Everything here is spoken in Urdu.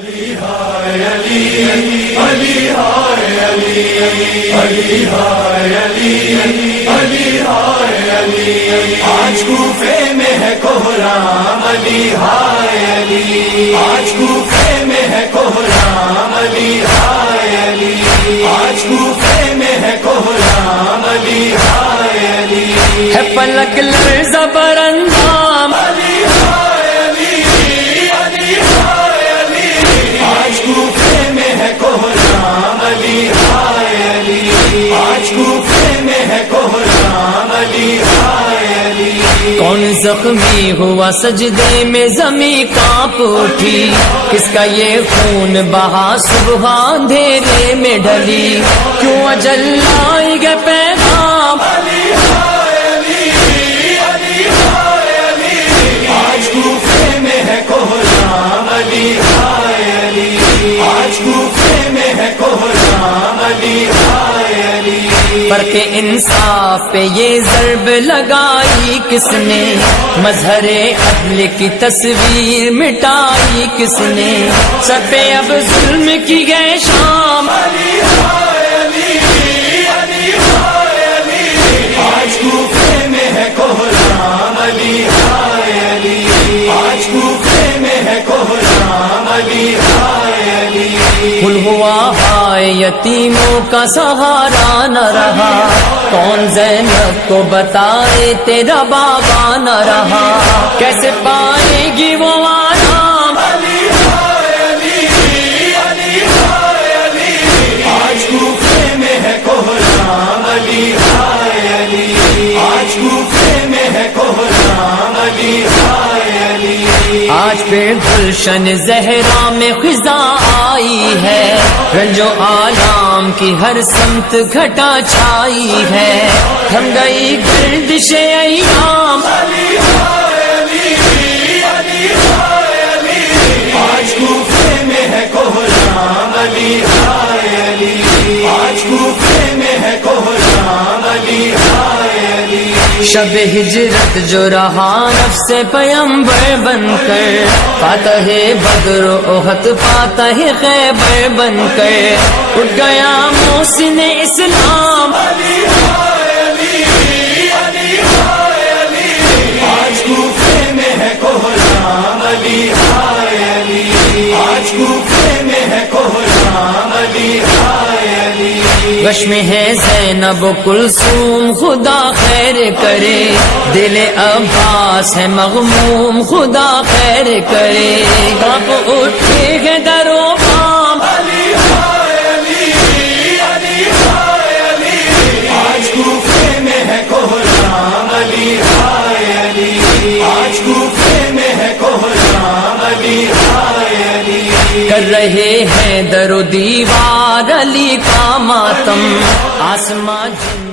علی ہائے علی علی ہائے علی علی ہائے علی علی ہائے علی آج کوفے میں ہے کوہرام علی ہائے علی آج کوفے میں ہے کوہرام علی ہائے علی آج کوفے میں ہے کوہرام علی ہائے علی ہے پلک لرزہ براندام علی ہائے علی علی ہائے علی آج کوفے میں ہے کوہرام علی ہائے علی آج کوفے میں ہے کوہرام علی ہائے علی کون زخمی ہوا سجدے میں زمیں کانپ اٹھی کس کا یہ خون بہا صبح اندھیرے میں ڈھلی کیوں اجل لائی گے پیغام علی ہائے علی علی ہائے علی آج کوفے میں ہے کوہرام علی ہائے علی آج کوفے میں ہے کوہرام علی ہائے علی فرق انصاف پہ یہ ضرب لگائی کس نے مظہر عدل کی تصویر مٹائی کس نے سر پہ اب ظلم کی گئے شام علی ہائے علی علی ہائے علی آج کوفے میں ہے کوہرام علی ہائے علی آج کوفے میں ہے کوہرام علی ہائے علی کھل ہوا ہائے یتیموں کا سہارا نہ رہا کون زینب کو بتائے تیرا بابا نہ رہا کیسے پائے گی وہ آرام علی ہائے علی علی ہائے علی آج کوفے میں ہے کوہرام علی ہائے علی آج کوفے میں ہے کوہرام علی ہائے علی آج پہ گلشن زہرا میں خزاں آئی ہے رنج و آلام کی ہر سمت گھٹا چھائی ہے تھم گئی گردش ایام علی ہائے علی علی ہائے علی آج کوفے میں ہے کوہرام علی ہائے علی آج کوفے میں ہے کوہرام علی ہائے علی شب ہجرت جو رہا نفس پیمبر بن کر فاتح بدر و احد فاتح خیبر بن کر اٹھ گیا محسن اسلام علی ہائے علی علی ہائے علی آج کوفے میں ہے کوہرام علی ہائے علی آج کوفے میں ہے کوہرام علی ہائے علی غش میں ہے زینب و کلثوم خدا خیر کرے دل عباس ہے مغموم خدا خیر کرے کب اٹھے گے در و بام علی ہائے علی علی ہائے علی آج کوفے میں ہے کوہرام علی ہائے علی آج کوفے میں ہے کوہرام علی ہائے علی کر رہے ہیں در و دیوار علی کا ماتم آسمان